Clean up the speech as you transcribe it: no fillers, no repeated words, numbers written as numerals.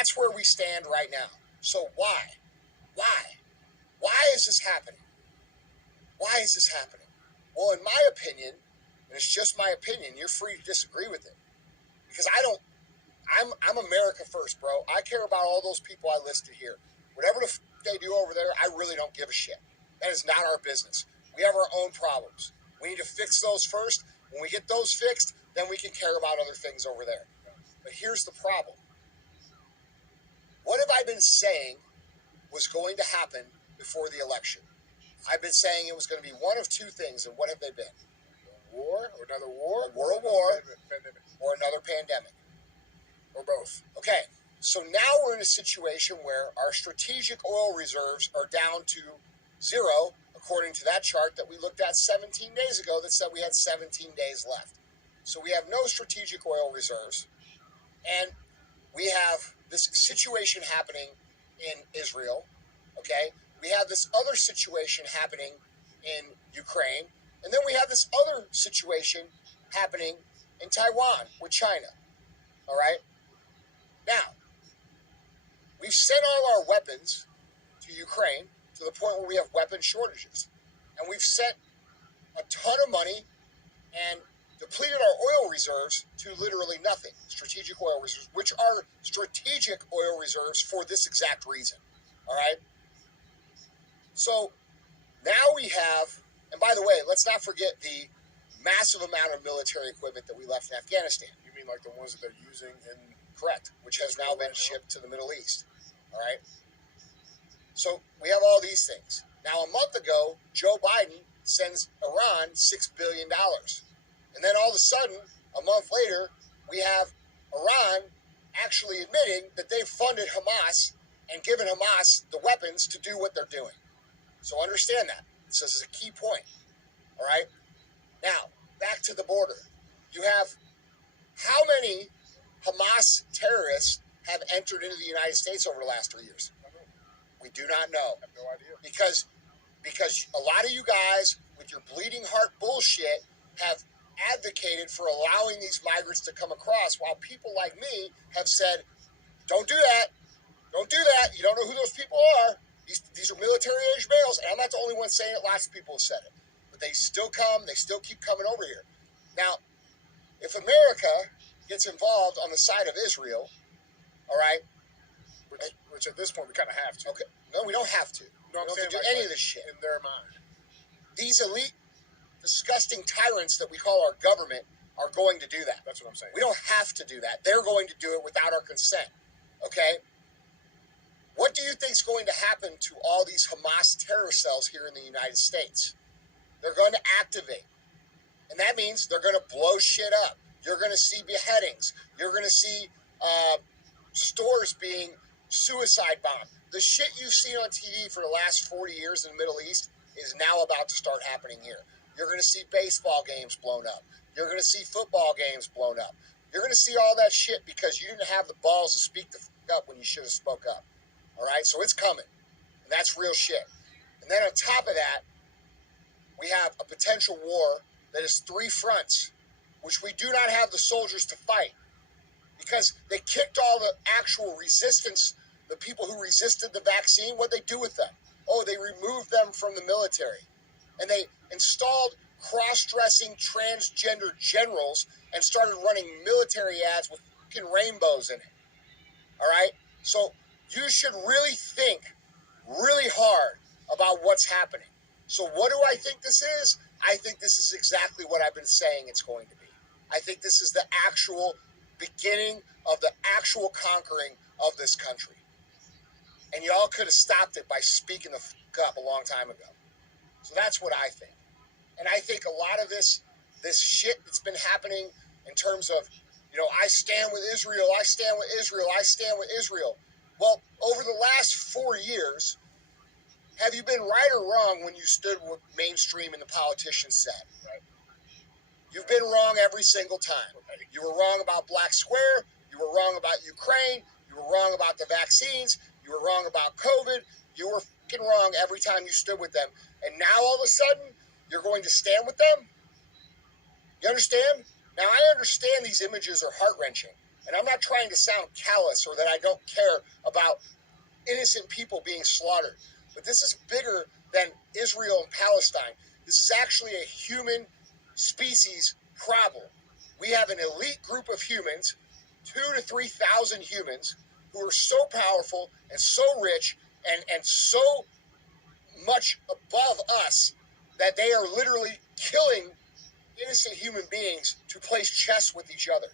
that's where we stand right now. So why? Why? Why is this happening? Why is this happening? Well, in my opinion, and it's just my opinion, you're free to disagree with it. Because I'm America first, bro. I care about all those people I listed here. Whatever the they do over there, I really don't give a shit. That is not our business. We have our own problems. We need to fix those first. When we get those fixed, then we can care about other things over there. But here's the problem. What have I been saying was going to happen before the election? I've been saying it was going to be one of two things, and what have they been? War, or another war, a world war, pandemic, or another pandemic, or both. Okay, so now we're in a situation where our strategic oil reserves are down to zero, according to that chart that we looked at 17 days ago that said we had 17 days left. So we have no strategic oil reserves, and we have this situation happening in Israel, okay? We have this other situation happening in Ukraine, and then we have this other situation happening in Taiwan with China, all right? Now, we've sent all our weapons to Ukraine to the point where we have weapon shortages, and we've sent a ton of money and depleted our oil reserves to literally nothing, strategic oil reserves, which are strategic oil reserves for this exact reason, all right? So now we have, and by the way, let's not forget the massive amount of military equipment that we left in Afghanistan. You mean like the ones that they're using in... Correct, which has now been shipped to the Middle East, all right? So we have all these things. Now, a month ago, Joe Biden sends Iran $6 billion. And then all of a sudden, a month later, we have Iran actually admitting that they've funded Hamas and given Hamas the weapons to do what they're doing. So understand that. This is a key point, all right? Now, back to the border. You have how many Hamas terrorists have entered into the United States over the last 3 years? We do not know. I have no idea. Because a lot of you guys with your bleeding heart bullshit have advocated for allowing these migrants to come across, while people like me have said, don't do that. Don't do that. You don't know who those people are. These are military-age males, and I'm not the only one saying it. Lots of people have said it. But they still come. They still keep coming over here. Now, if America gets involved on the side of Israel, all right? Which at this point we kind of have to. Okay. No, we don't have to. No, we don't have to do any of this shit. In their mind. These elite, disgusting tyrants that we call our government are going to do that. That's what I'm saying. We don't have to do that. They're going to do it without our consent, okay? What do you think is going to happen to all these Hamas terror cells here in the United States? They're going to activate. And that means they're going to blow shit up. You're going to see beheadings. You're going to see stores being suicide bombed. The shit you've seen on TV for the last 40 years in the Middle East is now about to start happening here. You're going to see baseball games blown up. You're going to see football games blown up. You're going to see all that shit because you didn't have the balls to speak the fuck up when you should have spoke up. All right? So it's coming. And that's real shit. And then on top of that, we have a potential war that is 3 fronts, which we do not have the soldiers to fight because they kicked all the actual resistance, the people who resisted the vaccine. What'd they do with them? Oh, they removed them from the military. And they installed cross-dressing transgender generals and started running military ads with fucking rainbows in it. All right? So you should really think really hard about what's happening. So what do I think this is? I think this is exactly what I've been saying it's going to be. I think this is the actual beginning of the actual conquering of this country. And y'all could have stopped it by speaking the fuck up a long time ago. So that's what I think. And I think a lot of this shit that's been happening in terms of, I stand with Israel, I stand with Israel, I stand with Israel. Well, over the last 4 years, have you been right or wrong when you stood with mainstream and the politicians said? Right? You've been wrong every single time. You were wrong about Black Square. You were wrong about Ukraine. You were wrong about the vaccines. You were wrong about COVID. You were fucking wrong every time you stood with them. And now all of a sudden, you're going to stand with them? You understand? Now, I understand these images are heart-wrenching. And I'm not trying to sound callous or that I don't care about innocent people being slaughtered. But this is bigger than Israel and Palestine. This is actually a human species problem. We have an elite group of humans, 2,000 to 3,000 humans, who are so powerful and so rich and so much above us that they are literally killing innocent human beings to place chess with each other.